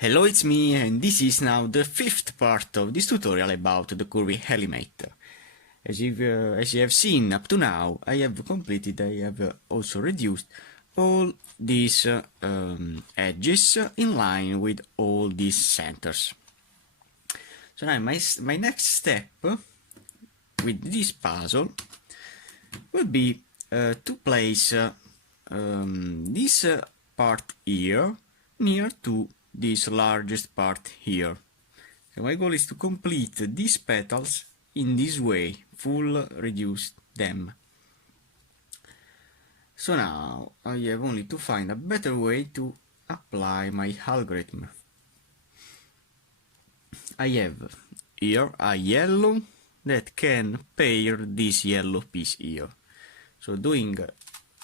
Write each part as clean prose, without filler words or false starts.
Hello, it's me, and this is now the fifth part of this tutorial about the Curvy Helimate. As you have seen up to now, I have also reduced all these edges in line with all these centers. So now my next step with this puzzle would be to place this part here near to this largest part here. So my goal is to complete these petals in this way, full reduce them. So now I have only to find a better way to apply my algorithm. I have here a yellow that can pair this yellow piece here. So doing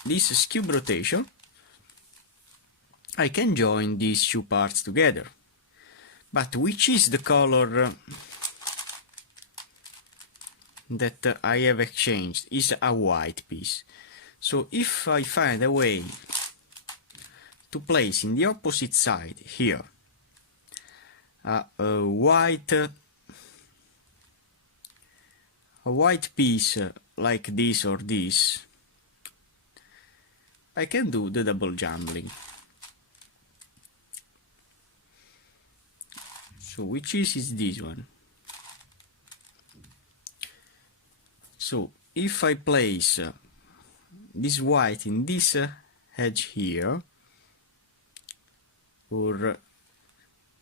this cube rotation, I can join these two parts together. But which is the color that I have exchanged is a white piece. So if I find a way to place in the opposite side here a white piece like this or this, I can do the double jumbling. So which is this one? So if I place this white in this edge here, or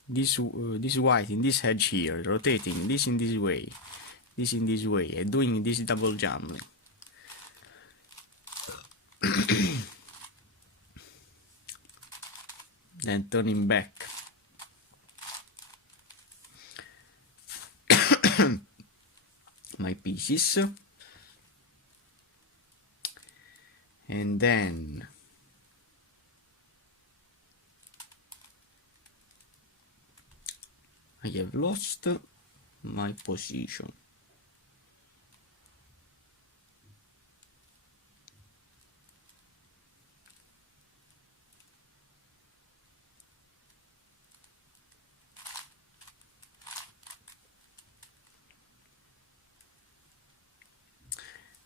this white in this edge here, rotating this in this way, and doing this double jumbling, then turning back my pieces, and then I have lost my position.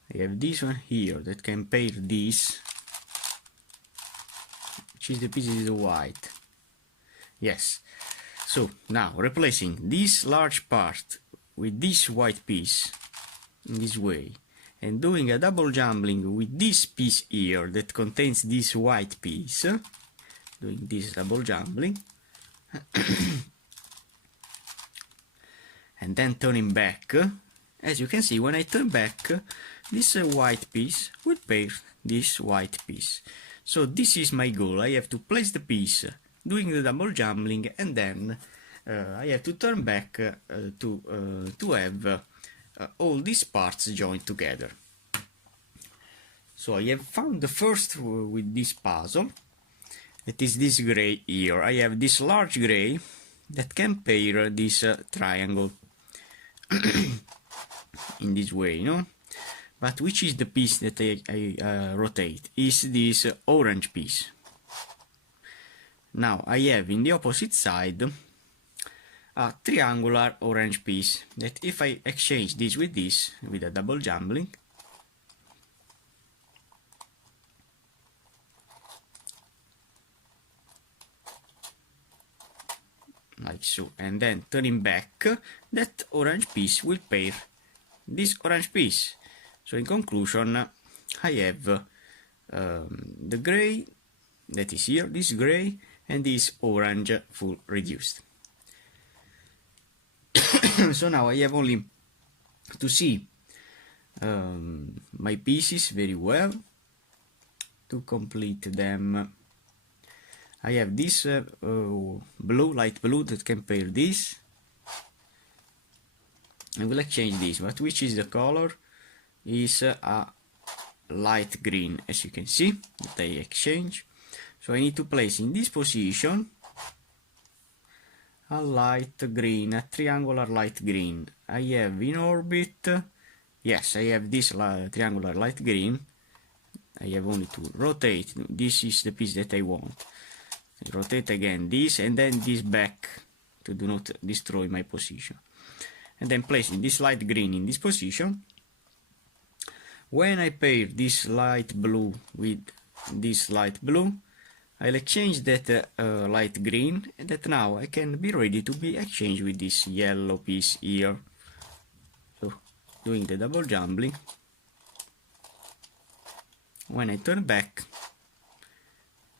I have this one here that can pair this, which is the piece is white. Yes. So now replacing this large part with this white piece in this way, and doing a double jumbling with this piece here that contains this white piece, doing this double jumbling, and then turning back. As you can see, when I turn back, this white piece will pair this white piece. So this is my goal. I have to place the piece, doing the double jumbling, and then I have to turn back to have all these parts joined together. So I have found the first with this puzzle. It is this gray here. I have this large gray that can pair this triangle in this way, no? But which is the piece that I rotate? Is this orange piece. Now I have in the opposite side a triangular orange piece that if I exchange this with a double jumbling, like so, and then turning back, that orange piece will pair this orange piece. So in conclusion, I have the gray that is here, this gray, and this orange full reduced. So now I have only to see my pieces very well to complete them. I have this blue, light blue that can pair this. I will exchange this, but which is the color? Is a light green, as you can see, that I exchange. So I need to place in this position a light green, a triangular light green. I have in orbit, yes, I have this triangular light green. I have only to rotate. This is the piece that I want. rotate again this, and then this back to do not destroy my position. And then placing this light green in this position. When I pair this light blue with this light blue, I'll exchange that light green, and that now I can be ready to be exchanged with this yellow piece here. So, doing the double jumbling. When I turn back,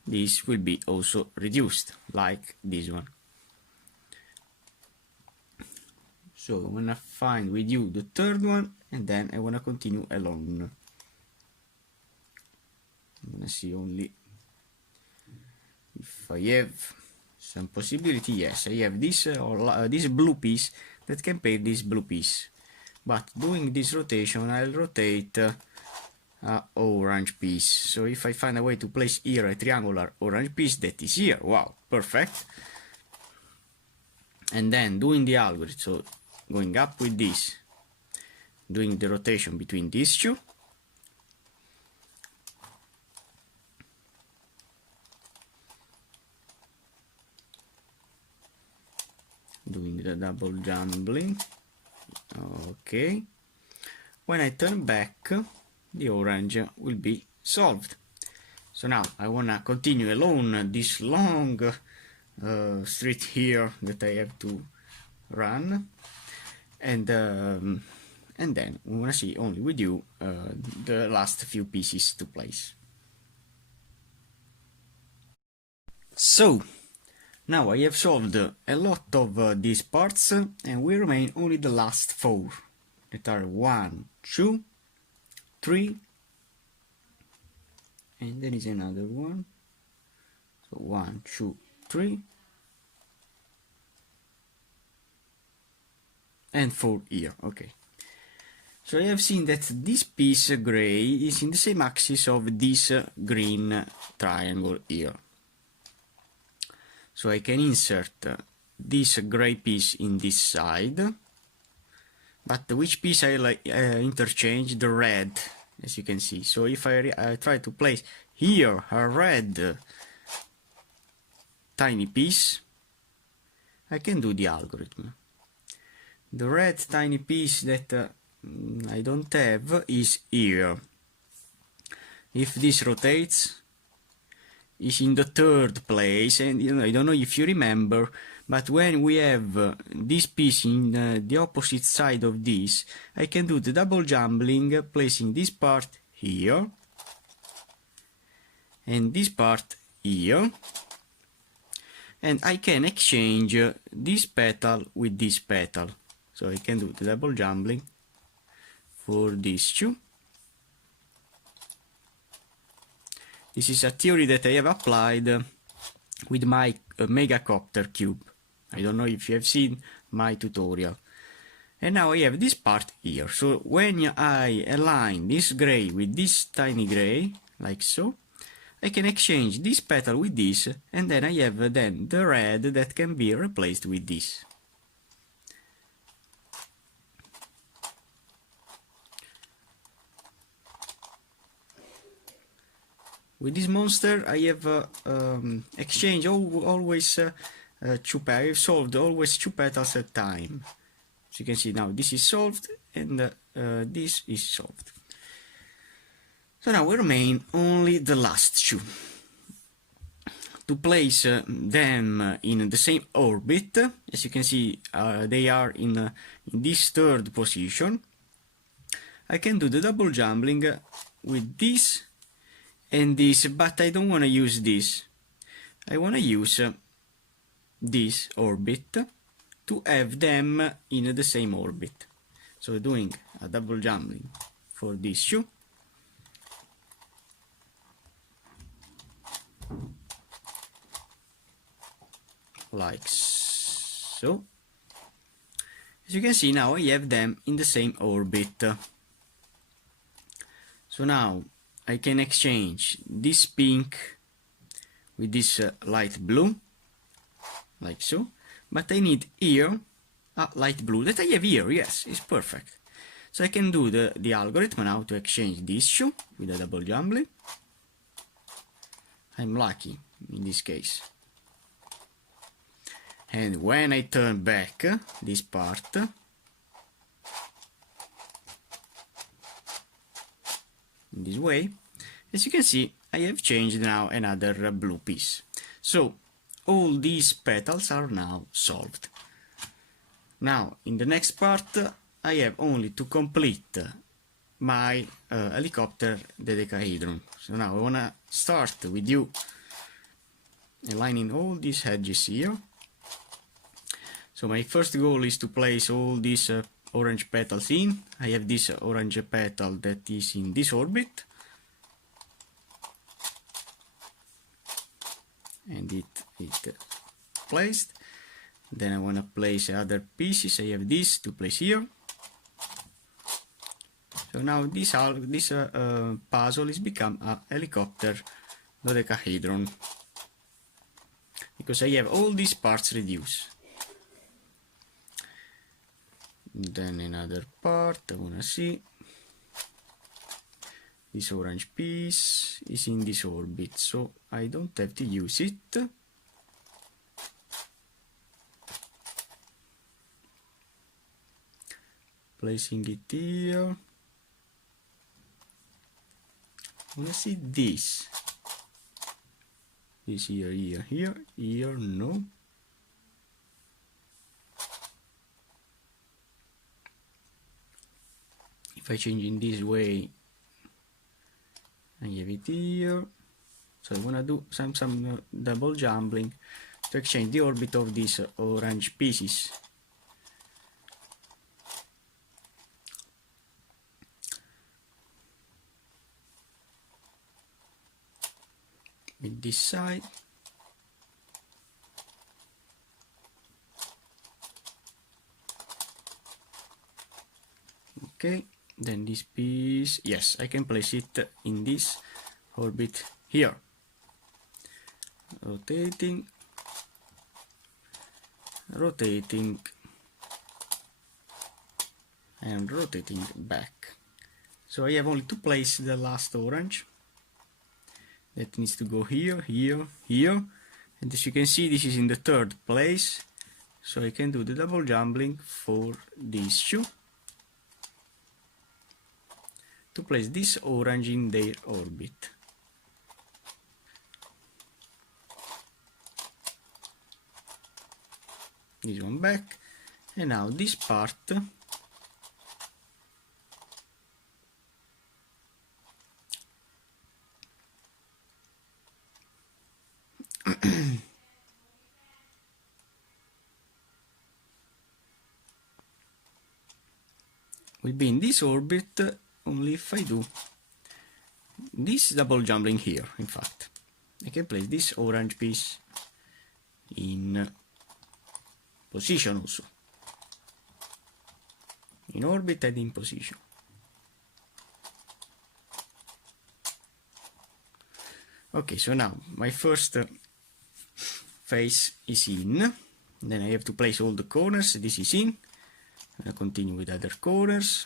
this will be also reduced, like this one. So I'm gonna find with you the third one, and then I wanna continue along. I'm gonna see only if I have some possibility. Yes, I have this this blue piece that can pair this blue piece. But doing this rotation, I'll rotate orange piece. So if I find a way to place here a triangular orange piece that is here, wow, perfect. And then doing the algorithm, so going up with this, doing the rotation between these two, doing the double jumbling. Okay, when I turn back, the orange will be solved. So now I wanna continue along this long street here that I have to run, and then we wanna see only with you the last few pieces to place. So now I have solved a lot of these parts, and we remain only the last 4 that are 1, 2, 3, and there is another one. So 1, 2, 3, and 4 here. Okay. So I have seen that this piece gray is in the same axis of this green triangle here. So I can insert this gray piece in this side, but which piece I interchange? The red, as you can see. So if I try to place here a red tiny piece, I can do the algorithm. The red tiny piece that I don't have is here. If this rotates, is in the 3rd place, and I don't know if you remember, but when we have this piece in the opposite side of this, I can do the double jumbling, placing this part here and this part here, and I can exchange this petal with this petal. So I can do the double jumbling for these two. This is a theory that I have applied with my megacopter cube. I don't know if you have seen my tutorial. And now I have this part here. So when I align this gray with this tiny gray, like so, I can exchange this petal with this, and then I have then the red that can be replaced with this. With this monster, I have exchanged always 2 petals. I have solved always 2 petals at a time. So you can see now this is solved, and this is solved. So now we remain only the last 2. To place them in the same orbit, as you can see, they are in this 3rd position. I can do the double jumbling with this and this, but I don't want to use this. I want to use this orbit to have them in the same orbit. So doing a double jumbling for these 2. Like so. As you can see, now I have them in the same orbit. So now I can exchange this pink with this light blue, like so, but I need here a light blue that I have here. Yes, it's perfect. So I can do the algorithm now to exchange these 2 with a double jumbling. I'm lucky in this case. And when I turn back this part, in this way, as you can see, I have changed now another blue piece. So all these petals are now solved. Now in the next part I have only to complete my helicopter dodecahedron. So now I wanna start with you aligning all these edges here. So my first goal is to place all these orange petals in. I have this orange petal that is in this orbit, and it placed. Then I want to place other pieces. I have this to place here. So now this puzzle is become a helicopter dodecahedron, because I have all these parts reduced. Then another part I want to see. This orange piece is in this orbit, so I don't have to use it. Placing it here. I want to see this. This here, here, no. If I change in this way, I have it here. So I want to do some double jumbling to exchange the orbit of these orange pieces. With this side. Okay. Then this piece, yes, I can place it in this orbit here. Rotating, rotating, and rotating back. So I have only to place the last orange. That needs to go here, here, here. And as you can see, this is in the third place. So I can do the double jumbling for these two, to place this orange in their orbit. This one back, and now this part will be in this orbit only if I do this double jumbling here. In fact, I can place this orange piece in position also, in orbit and in position. Okay, so now my first face is in, then I have to place all the corners. This is in. I'm gonna continue with other corners.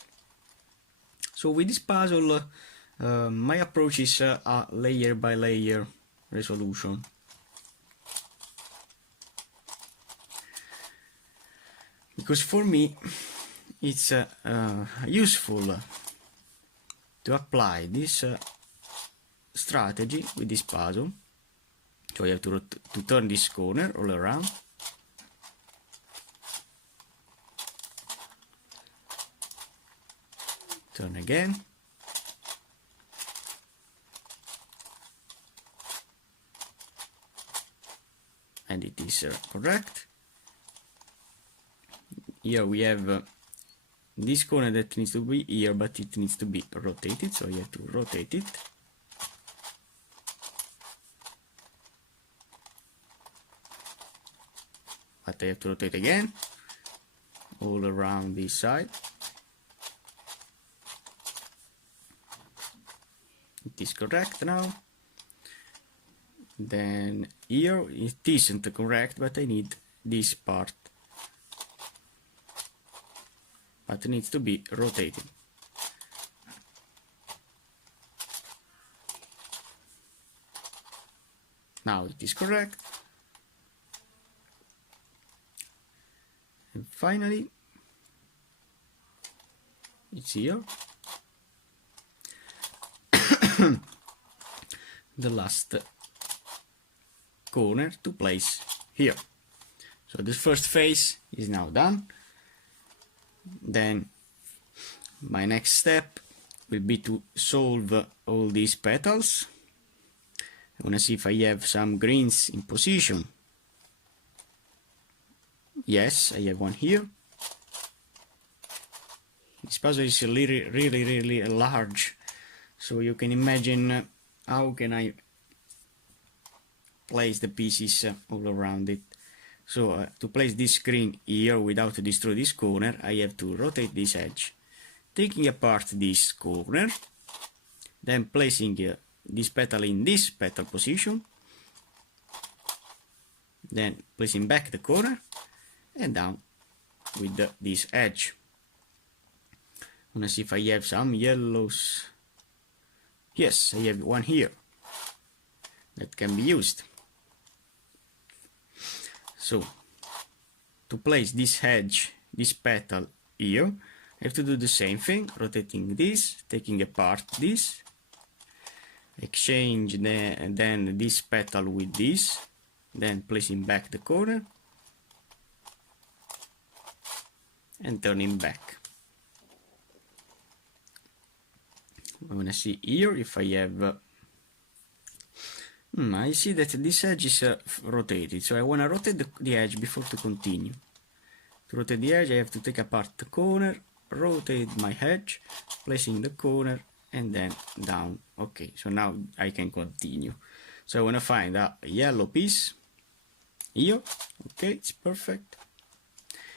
So with this puzzle, my approach is a layer by layer resolution. Because for me it's useful to apply this strategy with this puzzle. So I have to turn this corner all around. Turn again. And it is correct. Here we have this corner that needs to be here, but it needs to be rotated, so you have to rotate it. But I have to rotate again, all around this side. It is correct now. Then here it isn't correct, but I need this part. But it needs to be rotated. Now it is correct. And finally, it's here. The last corner to place here. So the first phase is now done. Then my next step will be to solve all these petals. I want to see if I have some greens in position. Yes, I have one here. This puzzle is really large, so you can imagine how can I place the pieces all around it. So to place this green here without destroy this corner, I have to rotate this edge, taking apart this corner, then placing this petal in this petal position, then placing back the corner and down with this edge. I want to see if I have some yellows. Yes, I have one here that can be used. So to place this edge, this petal here, I have to do the same thing, rotating this, taking apart this, exchange then this petal with this, then placing back the corner and turning back. I want to see here if I have I see that this edge is rotated, so I want to rotate the edge before to continue. To rotate the edge I have to take apart the corner, rotate my edge, placing the corner and then down. Okay, so now I can continue. So I want to find a yellow piece here. Okay, it's perfect.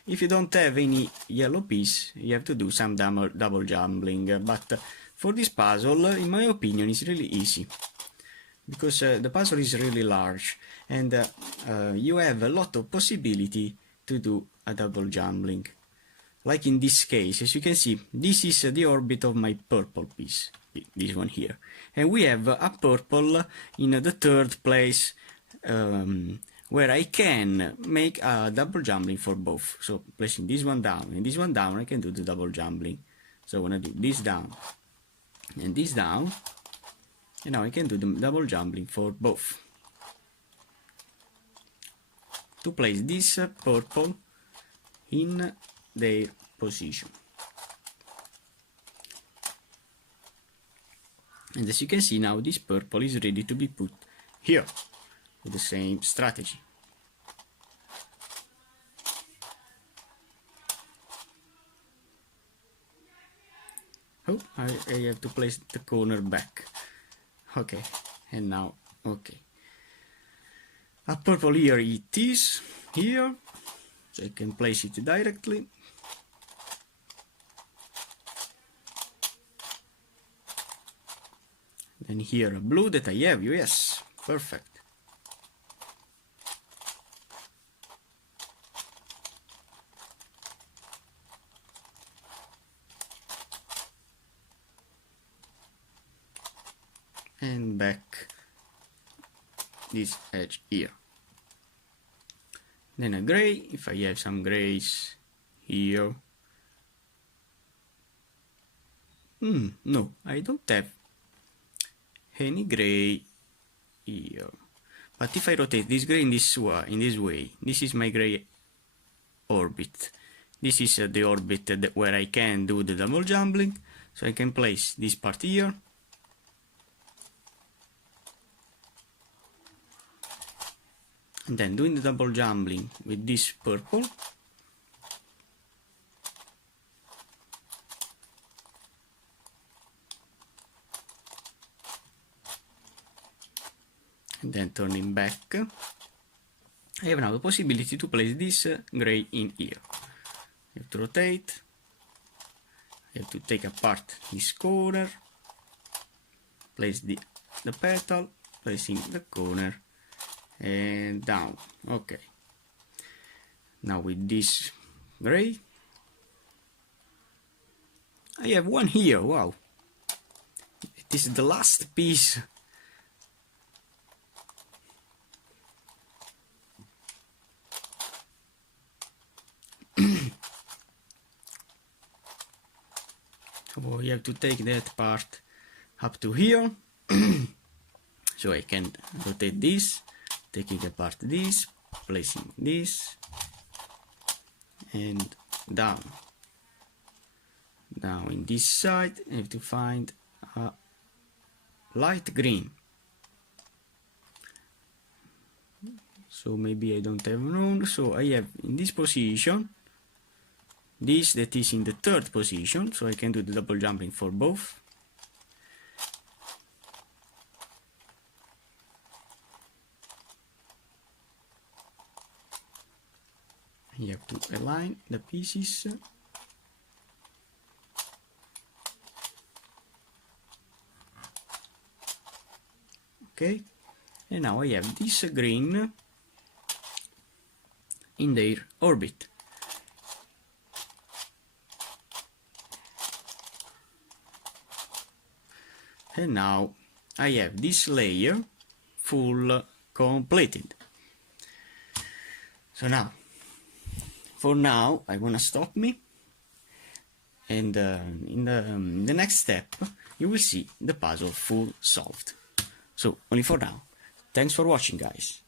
If you don't have any yellow piece, you have to do some double jumbling, but for this puzzle, in my opinion, it's really easy, because the puzzle is really large and you have a lot of possibility to do a double jumbling. Like in this case, as you can see, this is the orbit of my purple piece, this one here, and we have a purple in the third place, where I can make a double jumbling for both. So placing this one down and this one down, I can do the double jumbling. So I want to do this down and this down, and now I can do the double jumbling for both. To place this purple in their position. And as you can see now, this purple is ready to be put here with the same strategy. Oh, I have to place the corner back. Okay, and now, okay. A purple here it is, here, so I can place it directly. Then here a blue that I have, yes, perfect. And back this edge here. Then a gray, if I have some grays here. No, I don't have any gray here. But if I rotate this gray in this way, this is my gray orbit. This is the orbit where I can do the double jumbling. So I can place this part here. And then doing the double jumbling with this purple. And then turning back. I have now the possibility to place this gray in here. I have to rotate. I have to take apart this corner. Place the petal, placing the corner. And down. Okay, now with this gray I have one here. Wow, this is the last piece. we have to take that part up to here. So I can rotate this, taking apart this, placing this, and down in this side. I have to find a light green, so maybe I don't have room, so I have in this position this that is in the third position, so I can do the double jumping for both. You have to align the pieces. Okay, and now I have this green in their orbit. And now I have this layer full completed. So now, for now, I wanna stop me, and in the next step, you will see the puzzle full solved. So, only for now. Thanks for watching, guys.